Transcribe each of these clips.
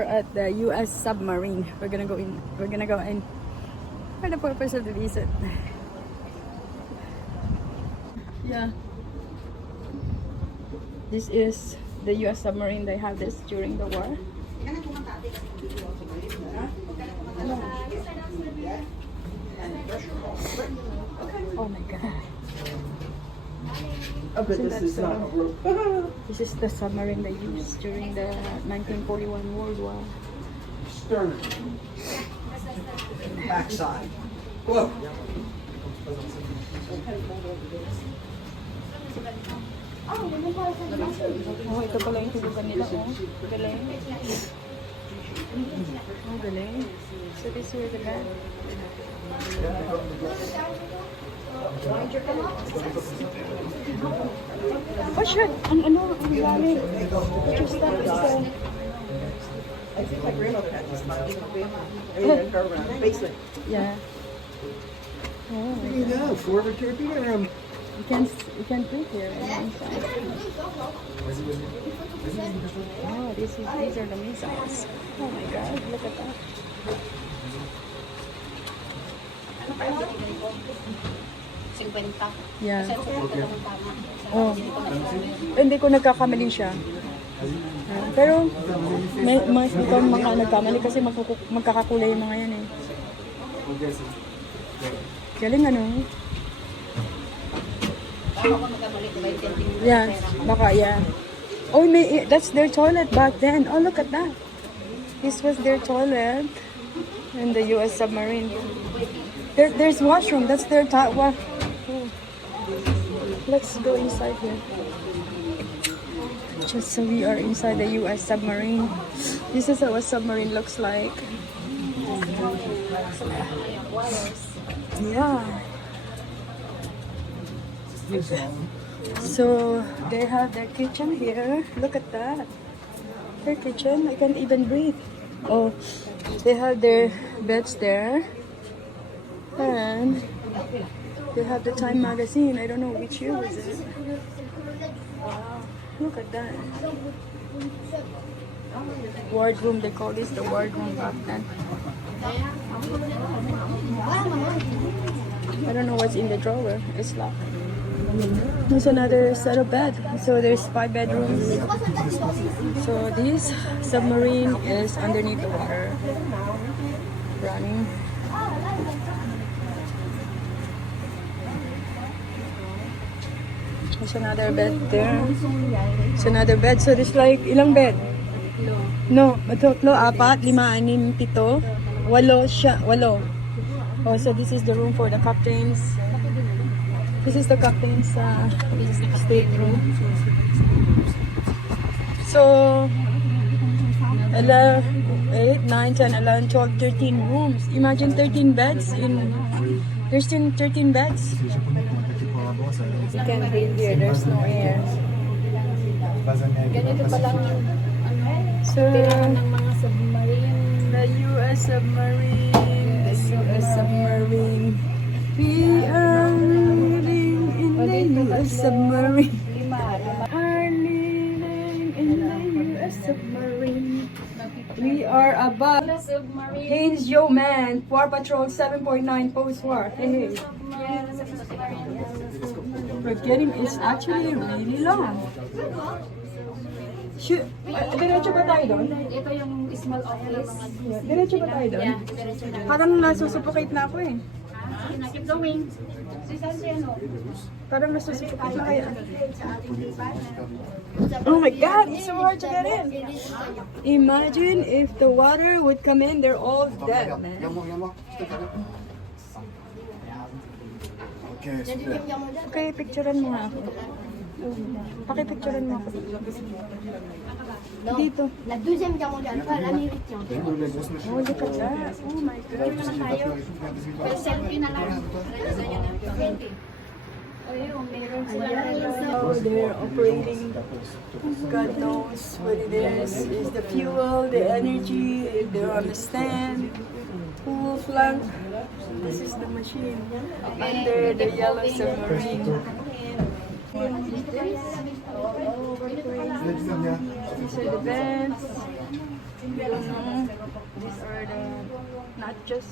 are at the US Submarine. We're gonna go in. We're gonna go in for the purpose of the visit. Yeah. This is the US Submarine. They have this during the war. Oh my god. This is the submarine they used during the 1941 World War. Stern. Backside. Whoa. Oh, ito pala yung tulugan nila. Oh, galing. Oh, galing. So this is the bed. Oh shit! Ang lalim. Just that is I think my grandma had this in her basement. yeah. Oh, There you go, forward torpedo room. you can breathe here. Oh, these are the missiles. Oh my god, look at that. Yeah. Oh. Hindi ko nagkakamali siya. Pero may ikaw nagkamali kasi magkakakulay yung mga yan eh. Galing ano? Yeah, baka yeah. Oh, that's their toilet back then. Oh, look at that. This was their toilet in the US Submarine. There's washroom. That's their toilet. Let's go inside here. Just so we are inside the US Submarine. This is how a submarine looks like. Yeah. So they have their kitchen here. Look at that. Their kitchen. I can't even breathe. Oh, they have their beds there. And they have the Time magazine. I don't know which year was it. Wow. Look at that. Wardroom. They call this the wardroom back then. I don't know what's in the drawer. It's locked. There's another set of bed. So there's 5 bedrooms. So this submarine is underneath the water, running. There's another bed there. There's another bed. So there's like ilang bed? No, tatlo, 4, 5, 6, 7, 8. Oh, so this is the room for the captains. This is the captain's stateroom. So 11, 8, 9, 10, 11, 12, 13 rooms. Imagine 13 beds in. There's 13 beds. You can't breathe here. There's no air. Ganito pa lang So ng mga submarine. the US Submarine. The US Submarine. We are living in the US Submarine. Are living in the US Submarine. We are above Haynes Yo Man, War Patrol 7.9 post-war. Hey, hey. It's actually really long. Diretso ba tayo doon? Ito yung small office. Diretso ba tayo doon? Parang nasusuffocate na ako eh. Keep going. Parang nasusuffocate na kaya. Oh my God, it's so hard to get in. Imagine if the water would come in, they're all dead, man. Okay, picturean mo nga ako. Pakipicturean mo ako. Dito. La deuxième guerre mondiale, pas l'américain. Oh, look at that. Oh my God. Selfie na lang. Oh, they're operating. God knows what it is. Is the fuel, the energy, if they're on the stand, full flank. This is the machine. Under the yellow submarine. These are the vents. You don't know. These are the nachos.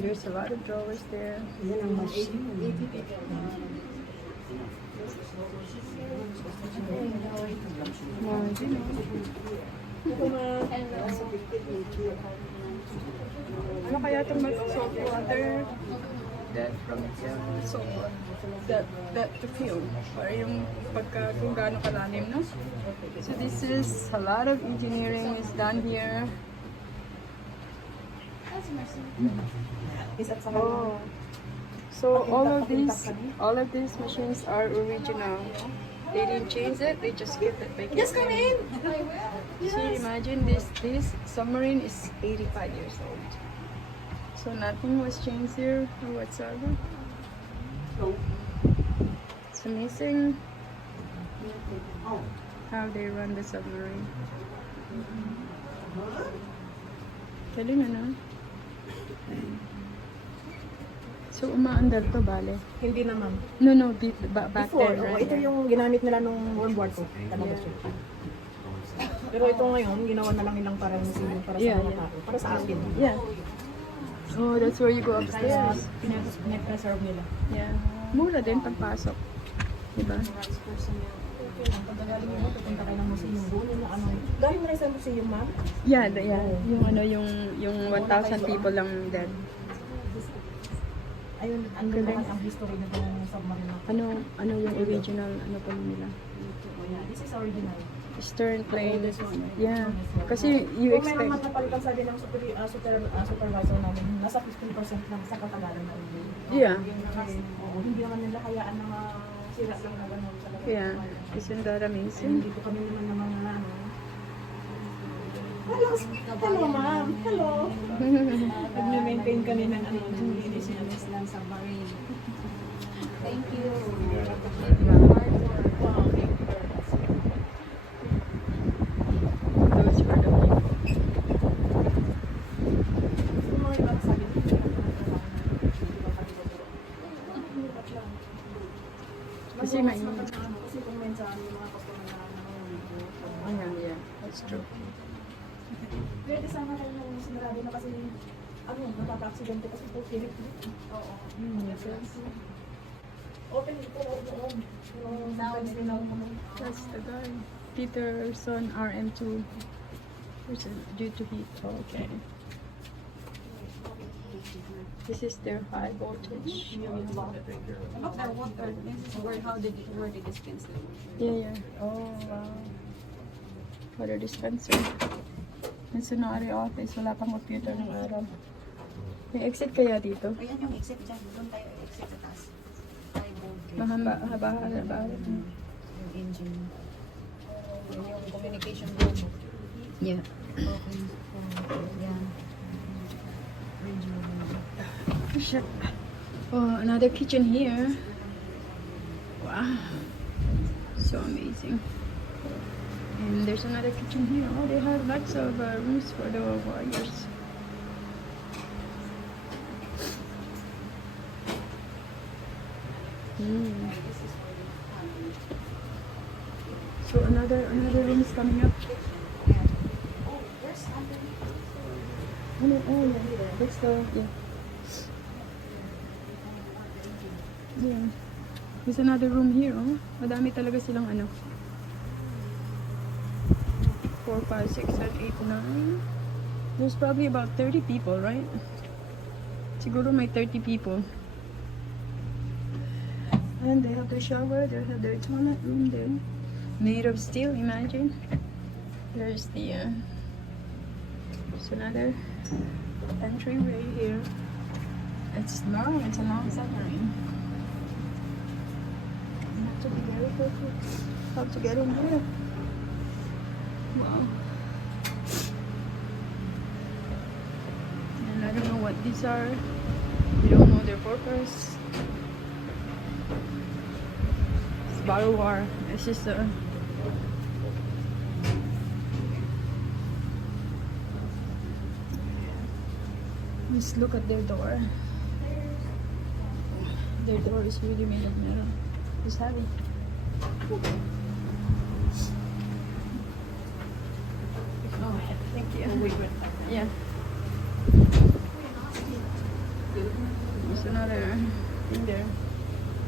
There's a lot of drawers there. Yan ang machine. Ano kaya itong salt water? That from salt water. That to feel. Or yung pagka kung gaano kalalim, no? So this is a lot of engineering is done here. Oh. So all of these machines are original. They didn't change it, they just kept it back. Just come in! See, imagine this submarine is 85 years old. So nothing was changed here or whatsoever. It's amazing how they run the submarine. Galing ano? So umaandar to, bale? Hindi na, ma'am. No, back Before, then, right? ito yung ginamit nila nung World War II. Talabas yun. Pero ito ngayon, ginawa na lang nilang para sa Yeah, mga yeah. tao. Para sa akin. Yeah. Oh, that's where you go Kaya, upstairs. pinapreserve nila. Yeah. Mura din pagpasok. Diba? Pagkagaling mo, pupunta kayo ng museum. Doon na ano. Galing mo na sa museum, ma'am? Yeah, yung ano, yung 1,000 people lang dead. Ayun, ang galing ang history na itong submarine na. Ano yung original, ano pa nila? This is original. Stern plane. Yeah. Kasi you Kung may naman expect. napalitan sabi ng supervisor namin, nasa 15% lang sa katagalan na rin. Yeah. Oo, hindi naman nila hayaan na sira lang na gano'n talaga. Yeah. Isn't that amazing? Hindi ko kami naman ng mga ano. Hello ma'am. Hello. Nag-maintain kami ng ano, ng submarine. Thank you. Wow. Those were the people. Yung mga ibang sabi nila, Kasi may... kasi kung minsan yung mga customer na Ayan, yeah. That's true. pwede sana kayo ng sinarado na kasi ano, nakaka-aksidente kasi po tirik. Oo. Open ito, open. Yung friends din ako naman. That's the guy. Peterson RM2. Due to heat. Oh, okay. This is their high voltage. Look at water. This is where they dispense it. Yeah, yeah. Oh, wow. Water dispenser. Yung sunari office, wala pang computer ng araw. May exit kaya dito? Ayan yung exit dyan. Doon tayo exit sa taas. High voltage. Mahaba. Yung engine. Yun yung communication room. Yeah. Okay. Yan. Radio room. Shit. Oh, another kitchen here. Wow. So amazing. And there's another kitchen here. Oh, they have lots of rooms for the warriors. So another room is coming up. Oh, where's underneath? Oh yeah, that's the yeah. There's another room here. Oh, madami talaga silang ano. 4, 5, 6, 7, 8, 9. There's probably about 30 people, right? Siguro may 30 people. And they have their shower, they have their toilet room there. Made of steel, imagine. There's the there's another entryway here. It's a long submarine. You have to be very careful how to get in here. Wow. And I don't know what these are. We don't know their purpose. It's bottle war. It's just a just look at their door. Their door is really made of metal. It's heavy. Yeah. There's another thing there.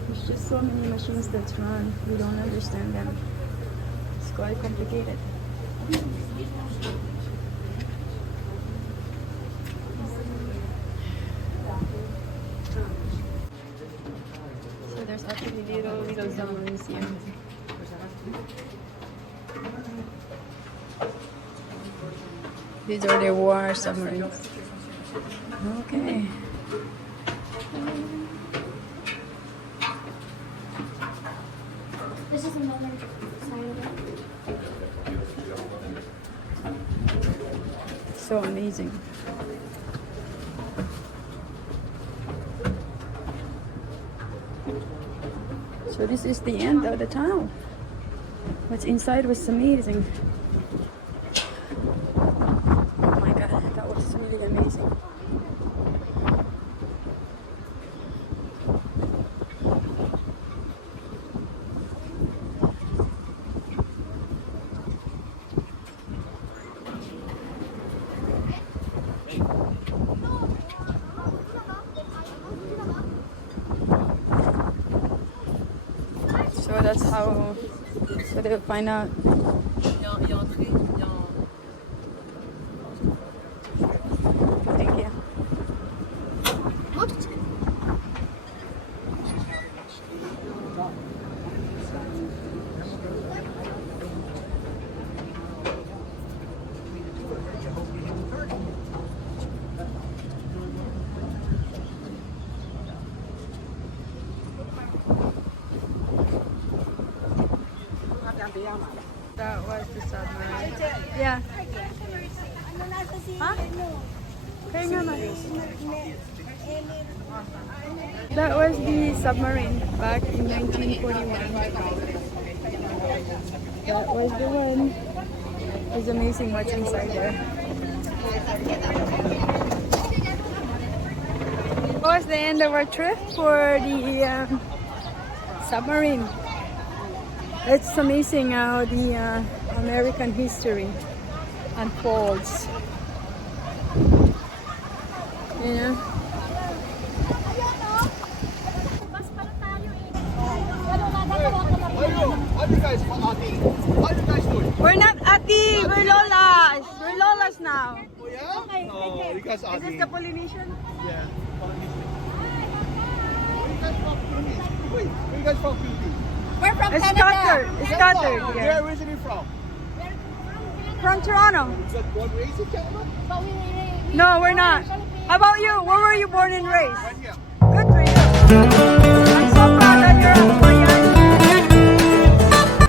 There's just so many machines that run. We don't understand them. It's quite complicated. So there's actually little submarines here. These are the war submarines. Okay. This is another side of it. So amazing. So this is the end of the tunnel. What's inside was amazing. Oh my god, that was really amazing. So that's how, so they'll find out. Thank you. That was the submarine. Yeah. Huh? Kaya nga ma. That was the submarine back in 1941. That was the one. It was amazing what's inside there. That was the end of our trip for the submarine. It's amazing how the American history unfolds. You know? How do you guys call Ati? How do you guys do it? We're not Ati, we're Lolas. We're Lolas now. Oh yeah? Oh, you guys Is Ati. this the Polynesian? Yeah. Polynesian. Where you guys from Philippines? Wait, where you guys from Philippines? We're from It's Canada. scattered. It's scattered. Where Yeah. originally from? From Toronto. You got born raised in Canada? But we No, we're not. How about you? Where were you born and raised? Right here. Good for you.